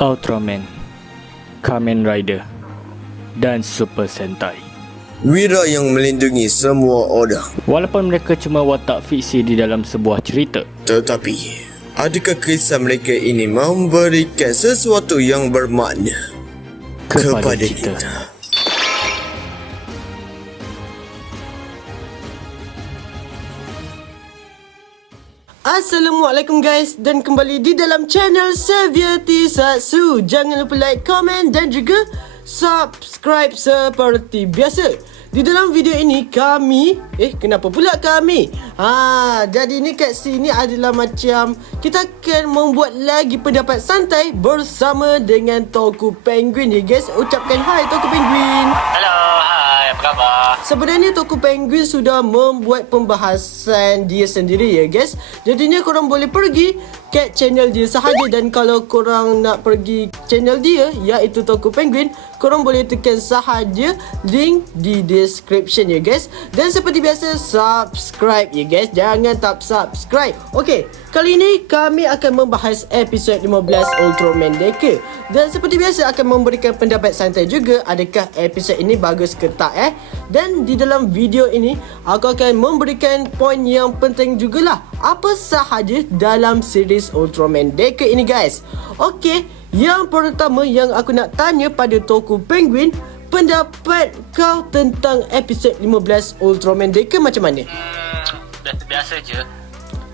Ultraman, Kamen Rider, dan Super Sentai. Wira yang melindungi semua orang. Walaupun mereka cuma watak fiksi di dalam sebuah cerita, Tetapi, adakah kisah mereka ini memberikan sesuatu yang bermakna kepada kita? Assalamualaikum guys, dan kembali di dalam channel Xavier Tisatsu. Jangan lupa like, komen dan juga subscribe seperti biasa. Di dalam video ini kami kenapa pula kami? Jadi ni kat sini adalah macam kita akan membuat lagi pendapat santai bersama dengan Toku Penguin ya guys. Ucapkan hai Toku Penguin. Hello, hai, apa khabar? Sebenarnya Toku Penguin sudah membuat pembahasan dia sendiri ya guys. Jadinya korang boleh pergi kat channel dia sahaja. Dan kalau korang nak pergi channel dia, iaitu Toku Penguin, korang boleh tekan sahaja link di description ya guys. Dan seperti biasa, subscribe ya guys. Jangan tak subscribe. Okey, kali ini kami akan membahas episod 15 Ultraman Deca. Dan seperti biasa akan memberikan pendapat santai juga, adakah episod ini bagus ke tak Dan di dalam video ini aku akan memberikan poin yang penting jugalah apa sahaja dalam series Ultraman Deca ini guys. Okey, yang pertama yang aku nak tanya pada Toku Penguin, pendapat kau tentang episod 15 Ultraman Deca macam mana? Biasa-biasa je.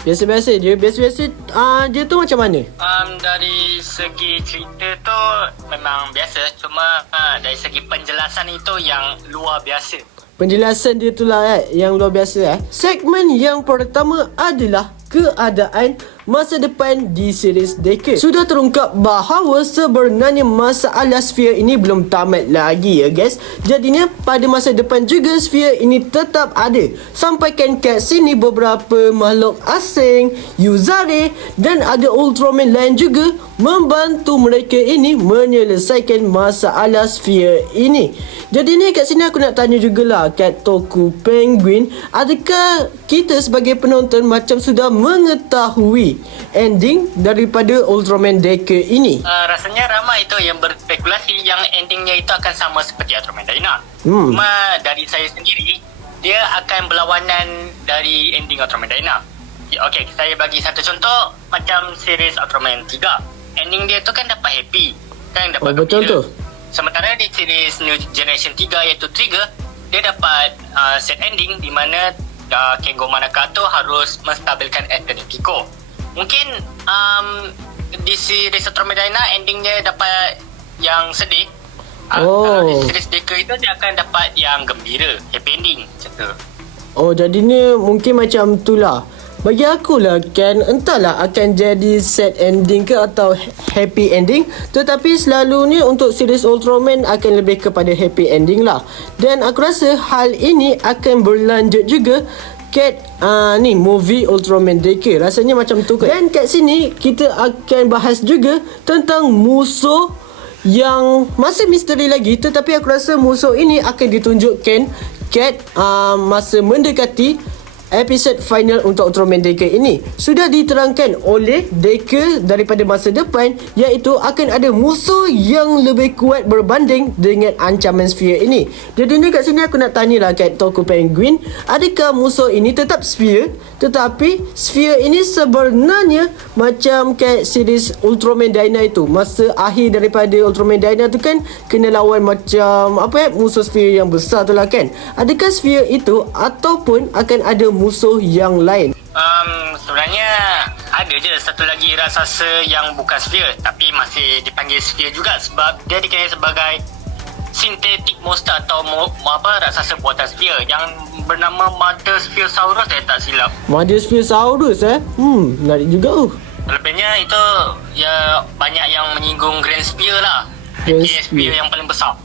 Biasa-biasa je. Biasa-biasa dia tu macam mana? Dari segi cerita tu memang biasa. Cuma dari segi penjelasan itu yang luar biasa. Penjelasan dia tu lah yang luar biasa Segmen yang pertama adalah keadaan masa depan di series Deca. Sudah terungkap bahawa sebenarnya masalah sphere ini belum tamat lagi ya guys. Jadinya pada masa depan juga sphere ini tetap ada. Sampaikan kat sini beberapa makhluk asing, Yuzare dan ada Ultraman lain juga membantu mereka ini menyelesaikan masalah sphere ini. Jadi ni kat sini aku nak tanya jugalah kat Toku Penguin, adakah kita sebagai penonton macam sudah mengetahui ending daripada Ultraman Deca ini? Rasanya ramai itu yang berspekulasi yang endingnya itu akan sama seperti Ultraman Dyna. Cuma dari saya sendiri, dia akan berlawanan dari ending Ultraman Dyna. Okey, saya bagi satu contoh macam series Ultraman 3. Ending dia tu kan dapat happy, kan dapat betul tu. Sementara di series New Generation 3 iaitu Trigger, dia dapat set ending di mana Kengo Manaka tu harus menstabilkan Eternity Core. Mungkin di series Ultraman Dyna endingnya dapat yang sedih. Kalau di series Deca itu dia akan dapat yang gembira, happy ending macam tu. Jadi ni mungkin macam tu lah. Bagi aku lah kan, entahlah akan jadi sad ending ke atau happy ending, tetapi selalunya untuk series Ultraman akan lebih kepada happy ending lah. Dan aku rasa hal ini akan berlanjut juga kat ni movie Ultraman Deca. Rasanya macam tu kan. Dan kat sini kita akan bahas juga tentang musuh yang masih misteri lagi, tetapi aku rasa musuh ini akan ditunjukkan kat masa mendekati episod final untuk Ultraman Deca ini. Sudah diterangkan oleh Deca daripada masa depan, iaitu akan ada musuh yang lebih kuat berbanding dengan ancaman sphere ini. Jadi ni kat sini aku nak tanyalah kat Toku Penguin, adakah musuh ini tetap sphere, tetapi sphere ini sebenarnya macam kat series Ultraman Dyna itu. Masa akhir daripada Ultraman Dyna tu kan kena lawan macam musuh sphere yang besar tu lah kan. Adakah sphere itu ataupun akan ada musuh yang lain? Sebenarnya ada je satu lagi raksasa yang bukan sphere tapi masih dipanggil sphere juga sebab dia dikenali sebagai synthetic monster atau raksasa buatan sphere yang bernama Mother Spherosaurus, saya tak silap. Mother Spherosaurus menarik juga. Lebihnya itu ya banyak yang menyinggung Grand Sphere lah. Grand Sphere yang paling besar.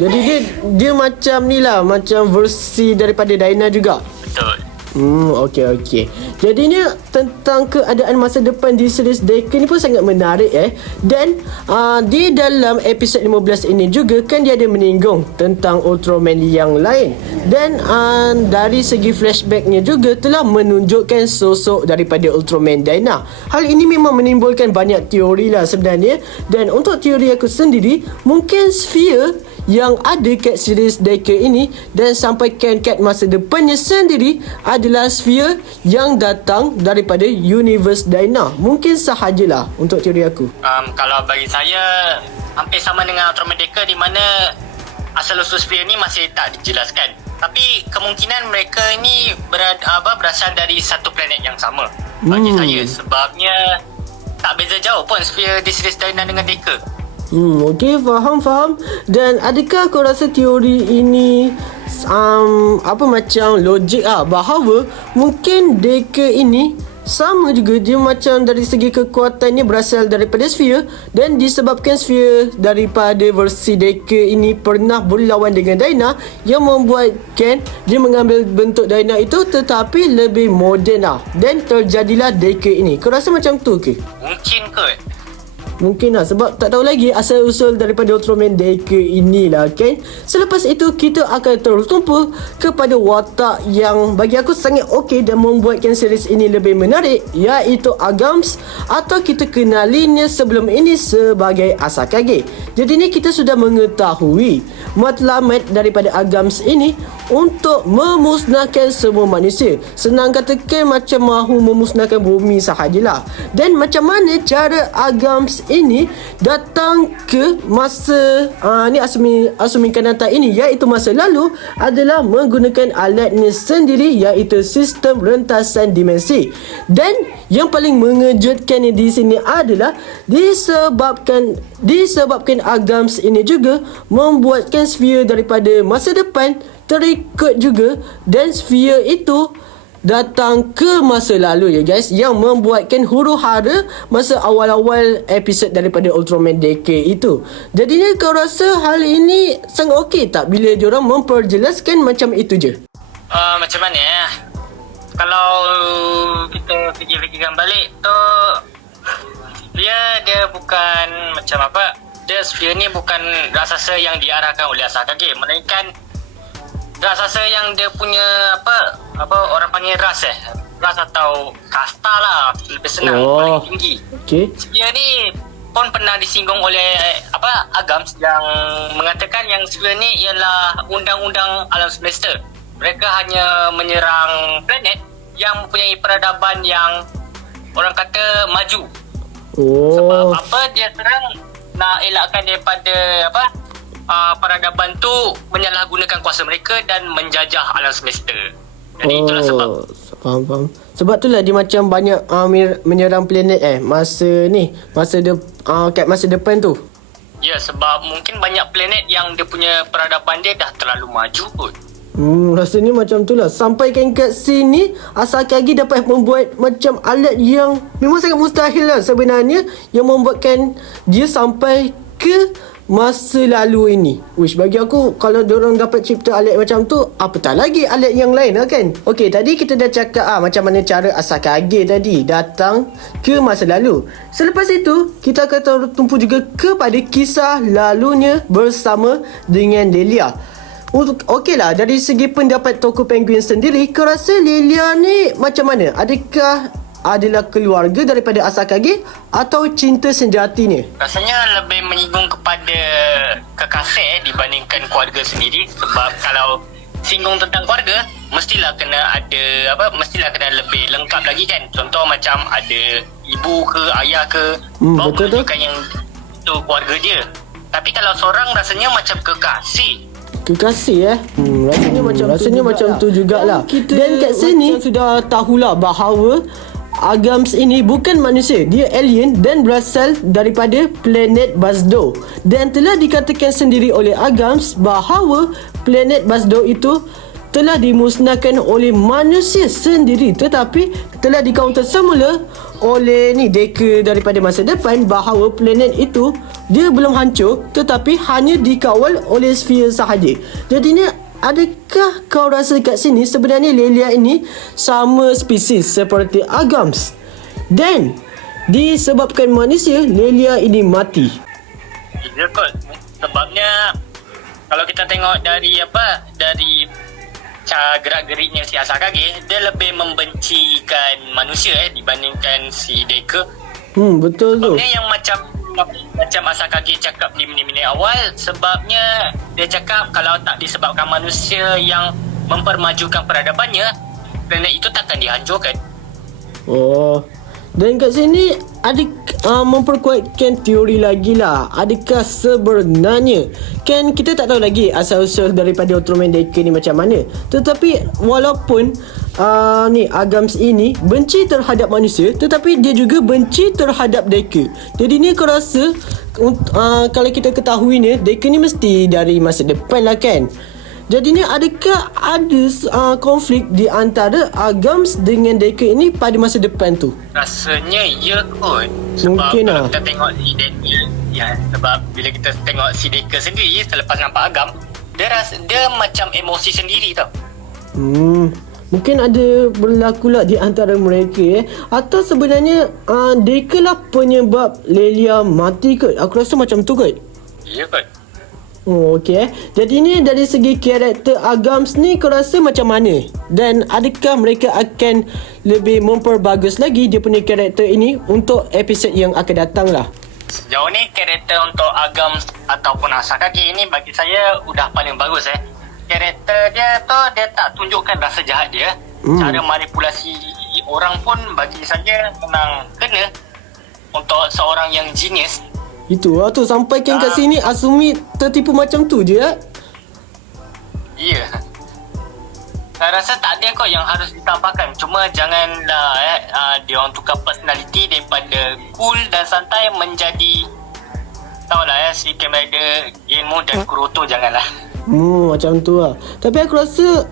Jadi dia macam ni lah, macam versi daripada Dyna juga. Betul. Okey. Jadinya tentang keadaan masa depan di series Deca ni pun sangat menarik Dan di dalam episod 15 ini juga kan dia ada menyinggung tentang Ultraman yang lain. Dan dari segi flashbacknya juga telah menunjukkan sosok daripada Ultraman Dyna. Hal ini memang menimbulkan banyak teori lah sebenarnya. Dan untuk teori aku sendiri, mungkin sphere yang ada kat series Deca ini dan sampaikan kat masa depannya sendiri adalah sphere yang datang daripada universe Dyna. Mungkin sahajalah untuk teori aku. Kalau bagi saya hampir sama dengan Ultraman Deca, di mana asal-usul sphere ni masih tak dijelaskan. Tapi kemungkinan mereka ni berasal dari satu planet yang sama bagi saya, sebabnya tak beza jauh pun sphere di series Dyna dengan Deca. Okey, faham. Dan adakah kau rasa teori ini macam logik bahawa mungkin Deca ini sama juga, dia macam dari segi kekuatannya berasal daripada sphere, dan disebabkan sphere daripada versi Deca ini pernah berlawan dengan Dyna yang membuatkan dia mengambil bentuk Dyna itu tetapi lebih moden dan terjadilah Deca ini. Kau rasa macam tu ke? Mungkin kot. Mungkin lah, sebab tak tahu lagi asal-usul daripada Ultraman Deca inilah kan. Selepas itu kita akan tertumpu kepada watak yang bagi aku sangat okey dan membuatkan series ini lebih menarik, iaitu Agams, atau kita kenalinya sebelum ini sebagai Asakage. Jadi ni kita sudah mengetahui matlamat daripada Agams ini untuk memusnahkan semua manusia. Senang katakan macam mahu memusnahkan bumi sahajalah. Dan macam mana cara Agams ini datang ke masa ni Asumi Kanata ini, iaitu masa lalu, adalah menggunakan alatnya sendiri, iaitu sistem rentasan dimensi. Dan yang paling mengejutkan di sini adalah disebabkan Agams ini juga membuatkan sphere daripada masa depan terikut juga, dan sphere itu datang ke masa lalu guys, yang membuatkan huru-hara masa awal-awal episod daripada Ultraman Deca itu. Jadinya kau rasa hal ini sangat okey tak bila diorang memperjelaskan macam itu je? Macam mana kalau kita fikirkan balik tu, dia bukan macam apa, sphere ni bukan raksasa yang diarahkan oleh Asakage, melainkan raksasa yang dia punya orang panggil ras atau kasta lah, lebih senang, paling tinggi. Sphere ni pun pernah disinggung oleh Agams yang mengatakan yang sphere ni ialah undang-undang alam semesta. Mereka hanya menyerang planet yang mempunyai peradaban yang orang kata maju. Sebab dia serang nak elakkan daripada peradaban tu menyalahgunakan kuasa mereka dan menjajah alam semesta. Jadi itulah sebab. Faham. Sebab itulah dia macam banyak menyerang planet kat masa depan tu. Ya, sebab mungkin banyak planet yang dia punya peradaban dia dah terlalu maju kot. Rasanya macam tu lah. Sampaikan kat sini Asakage dapat membuat macam alat yang memang sangat mustahil lah sebenarnya, yang membuatkan dia sampai ke masa lalu ini. Bagi aku, kalau diorang dapat cipta alat macam tu, apatah lagi alat yang lain lah kan. Okey, tadi kita dah cakap macam mana cara Asakage tadi datang ke masa lalu. Selepas itu, kita akan tertumpu juga kepada kisah lalunya bersama dengan Lelia. Okey lah, dari segi pendapat tokoh Penguin sendiri, kau rasa Lelia ni macam mana? Adakah adalah keluarga daripada Asakage atau cinta sejatinya? Rasanya lebih menyinggung kepada kekasih dibandingkan keluarga sendiri. Sebab kalau singgung tentang keluarga, mestilah kena lebih lengkap lagi kan. Contoh macam ada ibu ke ayah ke, betul tu, menunjukkan yang itu keluarga dia. Tapi kalau seorang rasanya macam kekasih. Rasanya macam tu jugalah. Dan kat sini sudah tahulah bahawa Agams ini bukan manusia, dia alien dan berasal daripada planet Bazdo. Dan telah dikatakan sendiri oleh Agams bahawa planet Bazdo itu telah dimusnahkan oleh manusia sendiri, tetapi telah dikaunter semula oleh Deca daripada masa depan bahawa planet itu dia belum hancur tetapi hanya dikawal oleh sphere sahaja. Jadinya adakah kau rasa kat sini sebenarnya Lelia ini sama spesies seperti Agams? Dan disebabkan manusia, Lelia ini mati. Ya kot. Sebabnya kalau kita tengok dari cara gerak-geriknya si Asakage, dia lebih membencikan manusia dibandingkan si Deku. Betul tu. Sebabnya yang macam Asakage cakap di minit-minit awal, sebabnya dia cakap kalau tak disebabkan manusia yang mempermajukan peradabannya, planet itu takkan dihancurkan. Oh. Dan kat sini memperkuatkan teori lagi lah. Adakah sebenarnya, kan kita tak tahu lagi asal-usul daripada Ultraman Deku ni macam mana. Tetapi walaupun Agams ini benci terhadap manusia, tetapi dia juga benci terhadap Deku. Jadi ni kau rasa kalau kita ketahui ni, Deku ni mesti dari masa depan lah kan. Jadi ni adakah ada konflik di antara Agams dengan Deku ini pada masa depan tu? Rasanya ya kot. Sebab Mungkin kalau lah. kita tengok si Deku, sebab bila kita tengok si Deku sendiri selepas nampak Agam, dia macam emosi sendiri tau. Mungkin ada berlaku lah di antara mereka Atau sebenarnya Deku lah penyebab Lelia mati kot. Aku rasa macam tu kot. Ya kot. Oh, okey. Jadi ni dari segi karakter Agams ni kau rasa macam mana? Dan adakah mereka akan lebih memperbagus lagi dia punya karakter ini untuk episod yang akan datang lah? Sejauh ni karakter untuk Agam ataupun Asakage ini bagi saya udah paling bagus Karakter dia tu dia tak tunjukkan rasa jahat dia. Cara manipulasi orang pun bagi saya memang kena untuk seorang yang genius. Itu lah tu, sampaikan kat sini Asumi tertipu macam tu je. Ya. Saya rasa tak ada kot yang harus ditambahkan. Cuma janganlah dia orang tukar personality daripada cool dan santai menjadi tahulah si Kamen Rider Genmu dan Kuroto, janganlah. Macam tu lah. Tapi aku rasa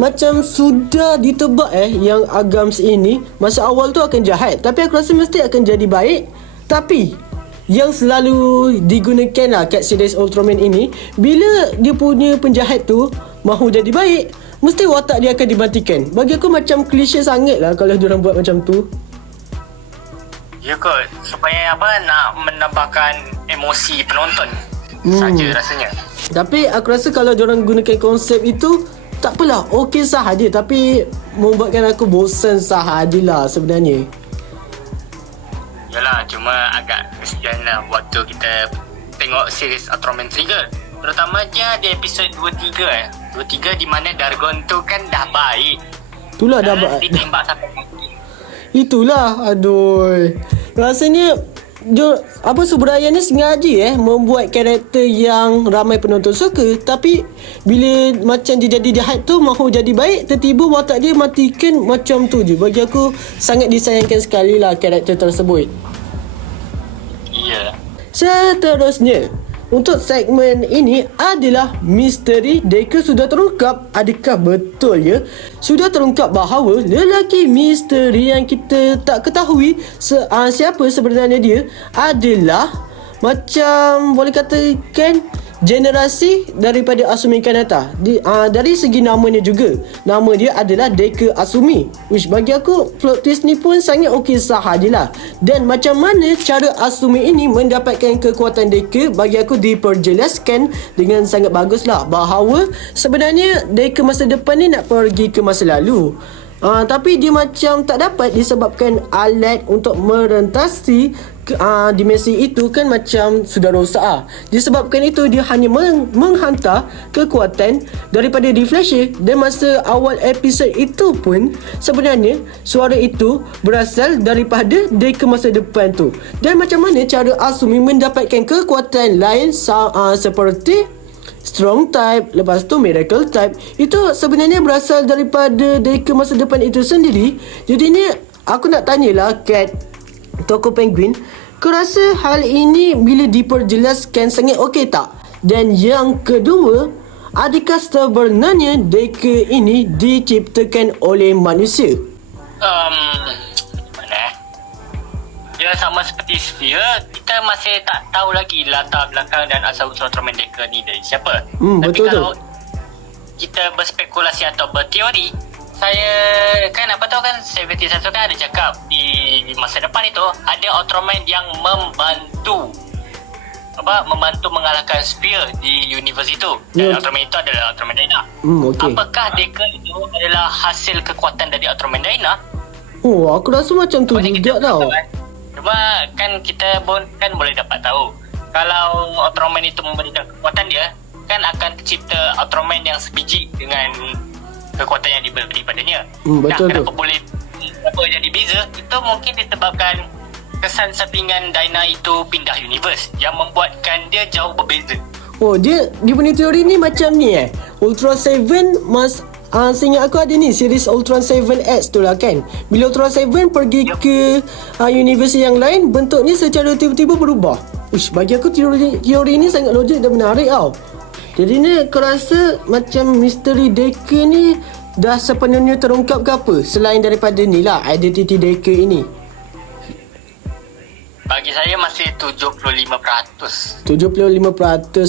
macam sudah ditebak yang Agams ini masa awal tu akan jahat, tapi aku rasa mesti akan jadi baik. Tapi yang selalu digunakan lah kat series Ultraman ini, bila dia punya penjahat tu mahu jadi baik, mesti watak dia akan dimatikan. Bagi aku macam klise sangat lah kalau diorang buat macam tu. Ya kot. Supaya nak menambahkan emosi penonton saja rasanya. Tapi aku rasa kalau diorang gunakan konsep itu, tak apalah, okey sahaja. Tapi membuatkan aku bosan sahajalah sebenarnya. Yalah, cuma agak kesian lah waktu kita tengok series Ultraman Trigger. Terutamanya di episod 23 23 di mana Dargon tu kan dah baik. Itulah dah ditembak sampai mati. Itulah, aduh. Rasanya Subraya ni sengaja membuat karakter yang ramai penonton suka, tapi bila macam dia jadi jahat tu mahu jadi baik, tiba-tiba watak dia matikan macam tu je. Bagi aku sangat disayangkan sekali lah karakter tersebut. Ya. Seterusnya, untuk segmen ini adalah misteri Deku sudah terungkap. Adakah betul sudah terungkap bahawa lelaki misteri yang kita tak ketahui siapa sebenarnya dia adalah macam boleh katakan generasi daripada Asumi Kanata. Dari segi namanya juga, nama dia adalah Deku Asumi, which bagi aku plot twist ni pun sangat okey sahajalah. Dan macam mana cara Asumi ini mendapatkan kekuatan Deku, bagi aku diperjelaskan dengan sangat baguslah bahawa sebenarnya Deku masa depan ni nak pergi ke masa lalu. Tapi dia macam tak dapat disebabkan alat untuk merentasi dimensi itu kan macam sudah rosak. Disebabkan itu dia hanya menghantar kekuatan daripada Deflasher. Dan masa awal episod itu pun sebenarnya suara itu berasal daripada Deku masa depan tu. Dan macam mana cara Asumi mendapatkan kekuatan lain seperti Strong type, lepas tu Miracle type, itu sebenarnya berasal daripada Deku masa depan itu sendiri. Jadi ni aku nak tanyalah kat Toko Penguin, kau rasa hal ini bila diperjelaskan sangat okey tak? Dan yang kedua, adakah sebenarnya Deku ini diciptakan oleh manusia? Ya, sama seperti Sphere, kita masih tak tahu lagi latar belakang dan asal-usul Ultraman Deku ni dari siapa. Tapi betul kalau kita berspekulasi atau berteori, saya kan apa tahu kan 71 kan ada cakap di masa depan itu ada Ultraman yang membantu mengalahkan Spear di universe itu. Dan Ultraman itu adalah Ultraman Dyna. Okay. Apakah Decker itu adalah hasil kekuatan dari Ultraman Dyna? Oh, aku rasa macam tu juga tau. Cuma kan kita pun kan boleh dapat tahu kalau Ultraman itu memberikan kekuatan dia, kan akan tercipta Ultraman yang sebiji dengan kekuatan yang diberi padanya. Betul kenapa jadi beza? Itu mungkin disebabkan kesan sampingan Dyna itu pindah universe yang membuatkan dia jauh berbeza. Oh, dia punya teori ni macam ni Ultra 7 seingat aku ada ni series Ultron 7X tu lah kan. Bila Ultron 7 pergi ke universe yang lain, bentuknya secara tiba-tiba berubah. Bagi aku teori ni sangat logik dan menarik tau. Jadi ni aku rasa macam misteri Decker ni dah sepenuhnya terungkap ke apa, selain daripada ni lah identiti Decker ini. Bagi saya masih 75%. 75%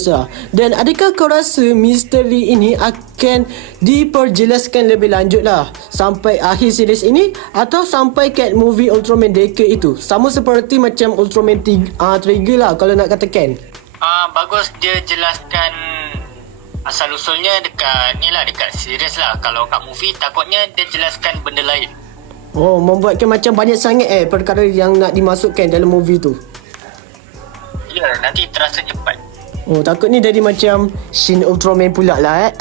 lah. Dan adakah kau rasa misteri ini akan diperjelaskan lebih lanjut lah sampai akhir series ini, atau sampai kat movie Ultraman Decker itu? Sama seperti macam Ultraman Trigger lah kalau nak katakan. Bagus dia jelaskan asal usulnya dekat series lah. Kalau kat movie takutnya dia jelaskan benda lain. Oh, membuatkan macam banyak sangat perkara yang nak dimasukkan dalam movie tu. Ya, nanti terasa cepat. Oh, takut ni jadi macam Shin Ultraman pula lah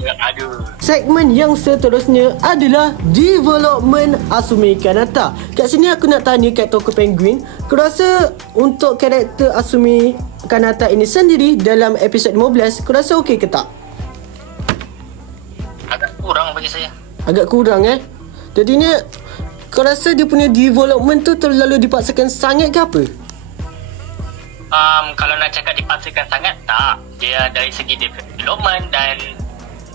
Ya, aduh. Segmen yang seterusnya adalah Development Asumi Kanata. Kat sini aku nak tanya kat Toko Penguin, kau rasa untuk karakter Asumi Kanata ini sendiri dalam episod 15, kau rasa okey ke tak? Agak kurang bagi saya. Agak kurang Jadinya kau rasa dia punya development tu terlalu dipaksakan sangat ke apa? Kalau nak cakap dipaksakan sangat, tak. Dia dari segi development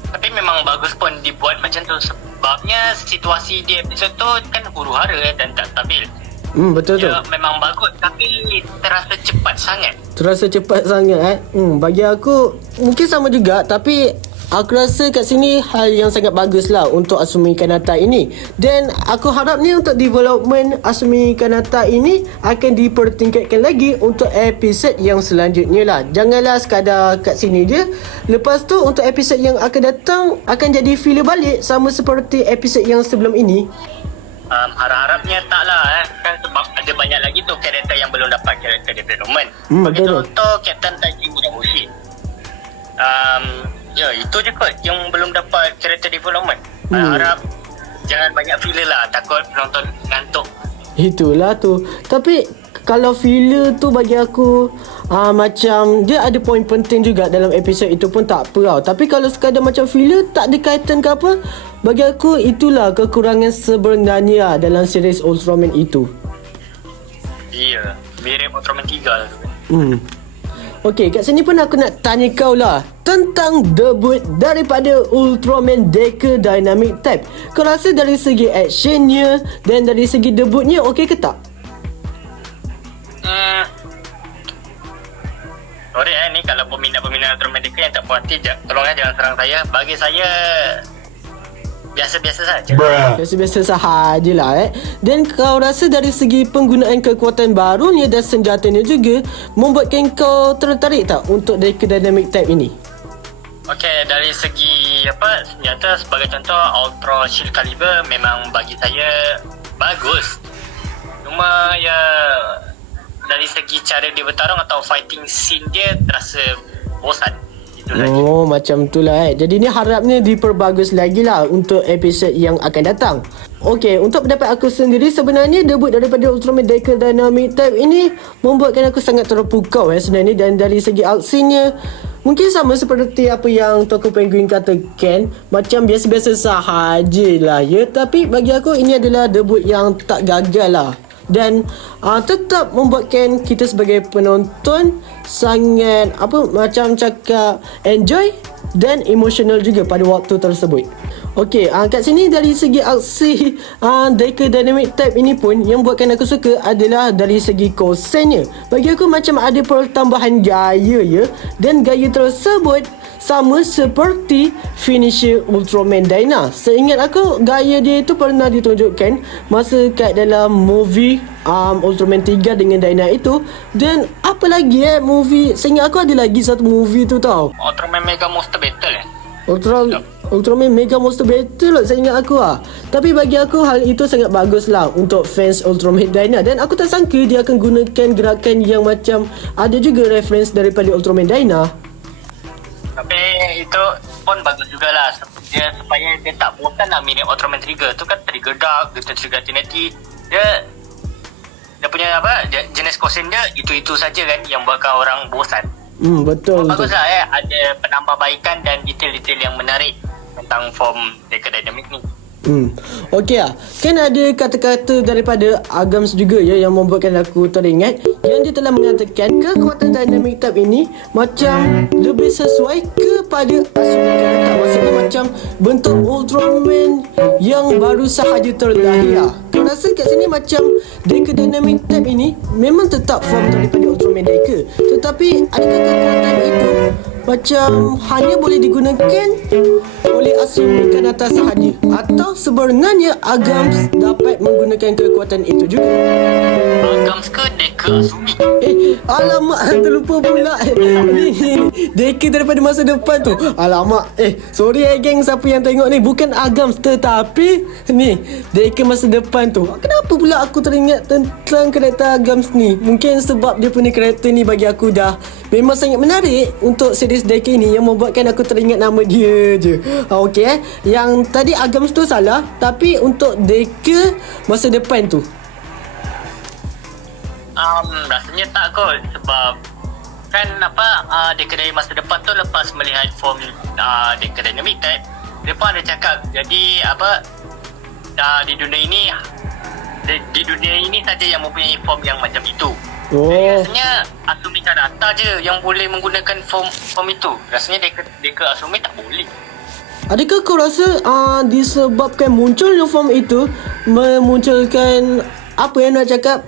tapi memang bagus pun dibuat macam tu. Sebabnya situasi di episod tu kan huru-hara dan tak stabil. Betul tu. Dia memang bagus tapi terasa cepat sangat. Bagi aku mungkin sama juga, tapi aku rasa kat sini hal yang sangat bagus lah untuk Asumi Kanata ini. Dan aku harap ni untuk development Asumi Kanata ini akan dipertingkatkan lagi untuk episod yang selanjutnya lah. Janganlah sekadar kat sini je. Lepas tu untuk episod yang akan datang akan jadi filler balik sama seperti episod yang sebelum ini. Harap-harapnya tak lah kan, sebab ada banyak lagi tu karakter yang belum dapat karakter development. Bagi betul. contoh Captain Taiji Urabushi. Ya, itu je kot yang belum dapat karakter development. Harap jangan banyak filler lah, takut penonton ngantuk. Itulah tu. Tapi kalau filler tu bagi aku macam dia ada poin penting juga dalam episod itu pun tak apa tau. Tapi kalau sekadar macam filler tak ada kaitan ke apa, bagi aku itulah kekurangan sebenarnya dalam series Ultraman itu. Iya, mirip Ultraman 3 lah tu. Okey, kat sini pun aku nak tanya kau lah tentang debut daripada Ultraman Decker Dynamic Type. Kau rasa dari segi actionnya dan dari segi debutnya okey ke tak? Sorry ni kalau peminat-peminat Ultraman Decker yang tak puas hati, tolong jangan serang saya. Bagi saya biasa-biasa saja. Biasa-biasa sahajalah Dan kau rasa dari segi penggunaan kekuatan barunya dan senjatanya juga membuatkan kau tertarik tak untuk Decker Dynamic Type ini? Okey, dari segi senjata sebagai contoh Ultra Shield Caliber memang bagi saya bagus. Cuma ya dari segi cara dia bertarung atau fighting scene dia terasa bosan. Oh, macam tu lah Jadi ni harapnya diperbagus lagi lah untuk episod yang akan datang. Okey, untuk pendapat aku sendiri, sebenarnya debut daripada Ultraman Decker Dynamic Type ini membuatkan aku sangat terpukau sebenarnya. Dan dari segi aksinya mungkin sama seperti apa yang Toko Penguin katakan, macam biasa-biasa sahajalah Tapi bagi aku ini adalah debut yang tak gagal lah. Dan tetap membuatkan kita sebagai penonton sangat macam cakap enjoy dan emotional juga pada waktu tersebut. Okey, kat sini dari segi aksi Decker Dynamic Type ini pun yang buatkan aku suka adalah dari segi kosennya. Bagi aku macam ada pertambahan gaya dan gaya tersebut sama seperti finisher Ultraman Dyna. Seingat aku gaya dia itu pernah ditunjukkan masa kat dalam movie Ultraman 3 dengan Dyna itu. Dan apa lagi movie, seingat aku ada lagi satu movie tu tau, Ultraman Mega Monster Battle Ultraman Mega Monster Battle lah, saya ingat aku lah. Tapi bagi aku hal itu sangat bagus lah untuk fans Ultraman Dyna. Dan aku tak sangka dia akan gunakan gerakan yang macam ada juga reference daripada Ultraman Dyna. Tapi itu pun bagus jugalah dia, supaya dia tak bosan nak minat Ultraman Trigger tu kan. Trigger Dark, Trigger Trinity, dia punya jenis kosen dia itu saja kan yang buatkan orang bosan. Betul. Baguslah ada penambahbaikan dan detail-detail yang menarik tentang form Deca Dynamic ni. Okey lah. Kan ada kata-kata daripada Agams juga yang membuatkan aku teringat, yang dia telah mengatakan kekuatan Dynamic Type ini macam lebih sesuai kepada Asumi Kanata. Maksudnya macam bentuk Ultraman yang baru sahaja terlahir lah. Kau rasa kat sini macam Deca Dynamic Type ini memang tetap form daripada Ultraman Deca, tetapi adakah kekuatan itu macam hanya boleh digunakan oleh Asumi Kanata sahaja, atau sebenarnya Agams dapat menggunakan kekuatan itu juga? Agams ke Deca Asumi? Alamak, terlupa pula. Ni Deca daripada masa depan tu. Alamak. Sorry geng, siapa yang tengok ni, bukan Agams tetapi ni Deca masa depan tu. Kenapa pula aku teringat tentang karakter Agams ni? Mungkin sebab dia punya karakter ni bagi aku dah memang sangat menarik untuk series Deca ni, yang membuatkan aku teringat nama dia je. Okey yang tadi Agams tu salah, tapi untuk Deca masa depan tu rasanya tak kot. Sebab kan Deca dari masa depan tu lepas melihat form Deca Dynamic Type, dia pun ada cakap jadi di dunia ini saja yang mempunyai form yang macam itu. Jadi rasanya Asumi Kanata je yang boleh menggunakan form itu. Rasanya Deca Asumi tak boleh. Adakah kau rasa disebabkan munculnya form itu memunculkan apa yang nak cakap,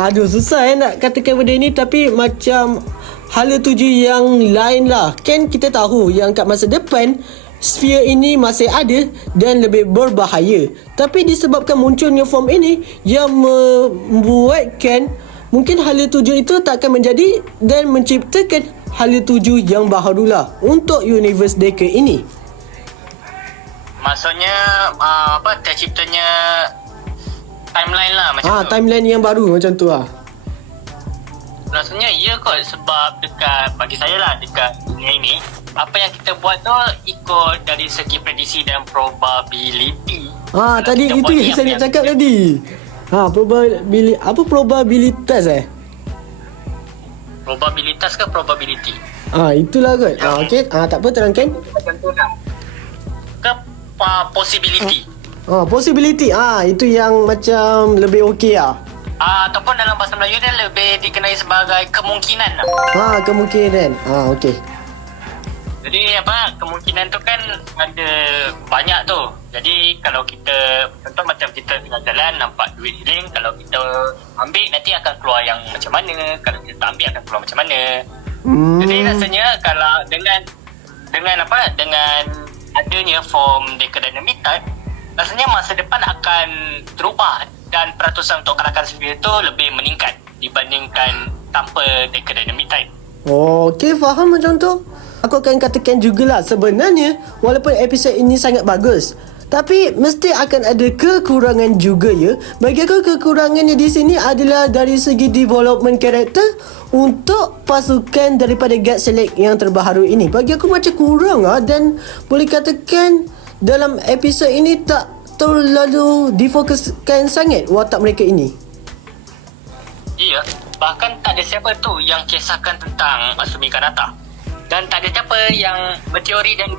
aduh susah nak katakan benda ni, tapi macam hala tuju yang lain lah. Kan kita tahu yang kat masa depan sphere ini masih ada dan lebih berbahaya, tapi disebabkan munculnya form ini yang membuatkan mungkin hala tuju itu tak akan menjadi dan menciptakan hala tuju yang baharulah untuk universe Deca ini. Maksudnya terciptanya timeline lah macam tu. Timeline yang baru macam tu lah. Rasanya iya kot, sebab bagi saya lah dekat dunia ini, apa yang kita buat tu ikut dari segi prediksi dan probability. Tadi itu yang saya nak cakap tadi. Probabilitas Probabilitas ke probability? Itulah kot. Okey. Tak apa, terangkan. Ke possibility. Possibility. Itu yang macam lebih okey lah. Ataupun dalam bahasa Melayu dia lebih dikenali sebagai kemungkinan lah. Kemungkinan. Okey. Jadi kemungkinan tu kan ada banyak tu. Jadi kalau kita, contoh macam kita tengah jalan nampak duit hilang, kalau kita ambil nanti akan keluar yang macam mana, kalau kita tak ambil akan keluar macam mana. Jadi rasanya kalau dengan adanya form Deca Dynamic Type, rasanya masa depan akan terubah dan peratusan untuk gerakan sphere itu lebih meningkat dibandingkan tanpa Deca Dynamic Type. Okey, faham macam tu. Aku akan katakan jugalah, sebenarnya walaupun episod ini sangat bagus, tapi mesti akan ada kekurangan juga ya. Bagi aku kekurangannya di sini adalah dari segi development karakter untuk pasukan daripada God Select yang terbaru ini. Bagi aku macam kurang dan boleh katakan dalam episod ini tak terlalu difokuskan sangat watak mereka ini. Iya, bahkan tak ada siapa tu yang kisahkan tentang Asumi Kanata. Dan tak ada siapa yang berteori dan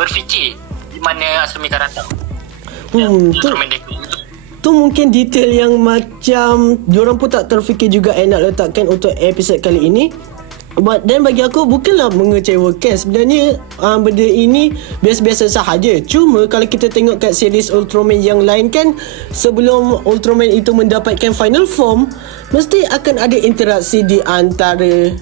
berfikir di mana Asumi Kanata. Tu mungkin detail yang macam diorang pun tak terfikir juga nak letakkan untuk episod kali ini. Dan bagi aku bukanlah mengecewakan. Sebenarnya benda ini biasa-biasa sahaja. Cuma kalau kita tengok kat series Ultraman yang lain kan, sebelum Ultraman itu mendapatkan final form, mesti akan ada interaksi di antara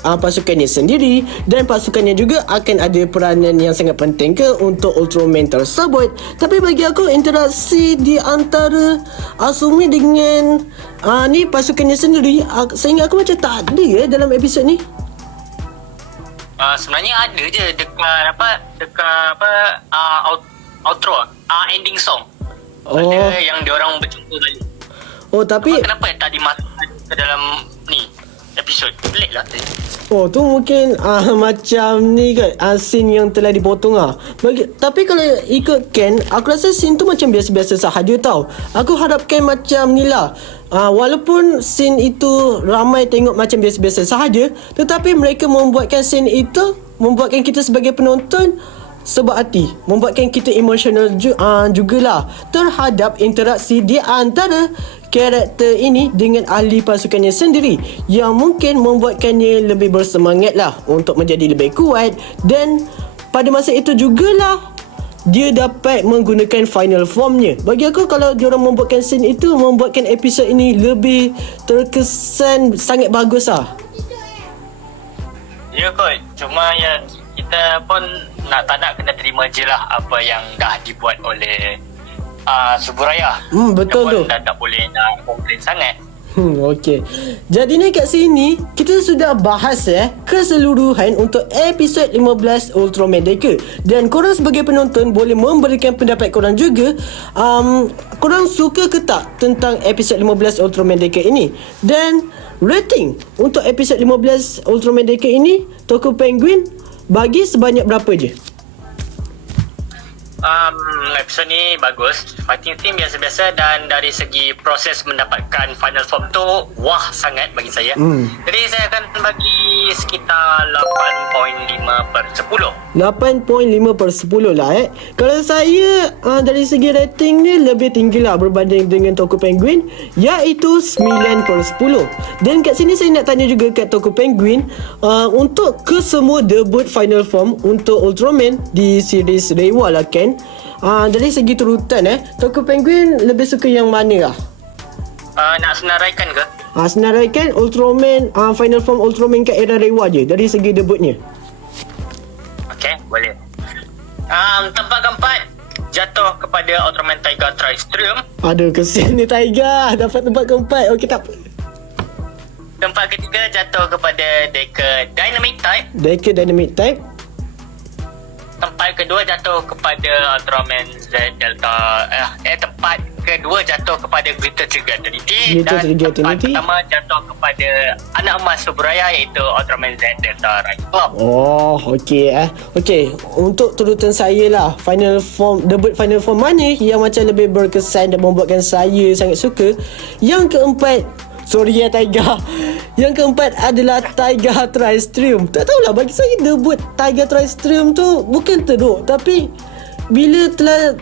pasukannya sendiri, dan pasukannya juga akan ada peranan yang sangat penting untuk Ultraman tersebut. Tapi bagi aku interaksi di antara Asumi dengan pasukannya sendiri, sehingga aku macam tak ada dalam episod ni. Sebenarnya ada je dekat outro, ending song. Ada yang diorang berjumpa balik. Tapi kenapa tak dimasukkan ke dalam ni episod? Pelik lah. tu mungkin macam ni kan, scene yang telah dipotong tapi kalau ikut Ken, aku rasa scene tu macam biasa-biasa sahaja tau. Aku harapkan macam ni lah. Walaupun scene itu ramai tengok macam biasa-biasa sahaja, tetapi mereka membuatkan scene itu, membuatkan kita sebagai penonton sebab hati, membuatkan kita emosional jugalah terhadap interaksi di antara karakter ini dengan ahli pasukannya sendiri, yang mungkin membuatkannya lebih bersemangat lah untuk menjadi lebih kuat. Dan pada masa itu jugalah dia dapat menggunakan final formnya. Bagi aku, kalau diorang membuatkan scene itu, membuatkan episod ini lebih terkesan sangat bagus lah. Ya kot, cuma ya kita pun tak nak kena terima je lah apa yang dah dibuat oleh Suburaya. Betul tu. Dah tak boleh nak komplain sangat. Okey. Jadi ni kat sini kita sudah bahas keseluruhan untuk episod 15 Ultraman Deca. Dan korang sebagai penonton boleh memberikan pendapat korang juga. Korang suka ke tak tentang episod 15 Ultraman Deca ini? Dan rating untuk episod 15 Ultraman Deca ini, Toko Penguin bagi sebanyak berapa je? Episod ni bagus, fighting theme biasa-biasa, dan dari segi proses mendapatkan final form tu wah sangat bagi saya. Jadi saya akan bagi sekitar 8.5/10. 8.5/10 lah Kalau saya dari segi rating ni lebih tinggi lah berbanding dengan Toko Penguin, iaitu 9/10. Dan kat sini saya nak tanya juga kat Toko Penguin, untuk kesemua debut final form untuk Ultraman di series Reiwa lah kan, dari segi turutan Toko Penguin lebih suka yang mana lah? Nak senaraikan ke? Senaraikan Ultraman, final form Ultraman kat era Reiwa je, dari segi debutnya. Okey, boleh. Tempat keempat jatuh kepada Ultraman Taiga Tri-Strium. Aduh, kesian ni Taiga dapat tempat keempat. Okey, tak apa. Tempat ketiga jatuh kepada Deca Dynamic Type. Deca Dynamic Type. Tempat kedua jatuh kepada Ultraman Z Delta. Tempat kedua jatuh kepada Glitter Trigger Trinity. Glitter Dan Trigger tempat Trinity pertama jatuh kepada anak emas Suburaya, iaitu Ultraman Z Delta Rise Club. Okey Okey, untuk turutan saya lah, debut final form mana yang macam lebih berkesan dan membuatkan saya sangat suka? Yang keempat, sorry Taiga, yang keempat adalah Taiga Tri-Strium. Tak tahulah, bagi saya debut Taiga Tri-Strium tu bukan teruk, tapi bila telah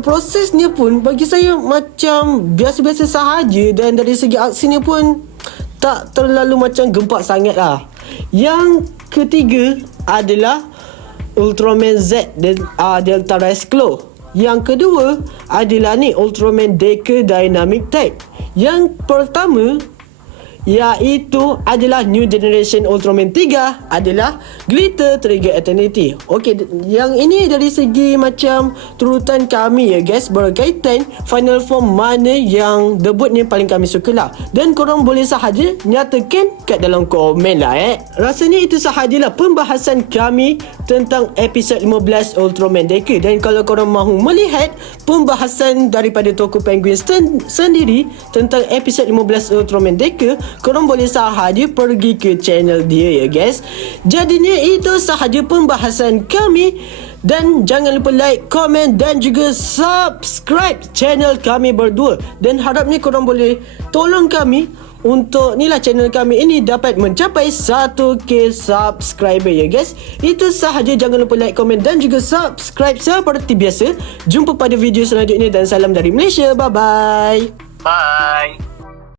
prosesnya pun bagi saya macam biasa-biasa sahaja, dan dari segi aksinya pun tak terlalu macam gempak sangat lah. Yang ketiga adalah Ultraman Z Delta Rise Claw. Yang kedua adalah ni Ultraman Deca Dynamic Type. Yang pertama iaitu adalah New Generation Ultraman 3 adalah Glitter Trigger Eternity. Okey, yang ini dari segi macam turutan kami guys, berkaitan final form mana yang debutnya paling kami suka lah. Dan korang boleh sahaja nyatakan kat dalam komen lah Rasanya itu sahajalah pembahasan kami tentang episod 15 Ultraman Deca. Dan kalau korang mahu melihat pembahasan daripada Toko Penguin sendiri tentang episod 15 Ultraman Deca, korang boleh sahaja pergi ke channel dia guys. Jadinya itu sahaja pembahasan kami. Dan jangan lupa like, komen dan juga subscribe channel kami berdua. Dan harapnya korang boleh tolong kami untuk channel kami ini dapat mencapai 1k subscriber guys. Itu sahaja, jangan lupa like, komen dan juga subscribe seperti biasa. Jumpa pada video selanjutnya dan salam dari Malaysia. Bye bye. Bye.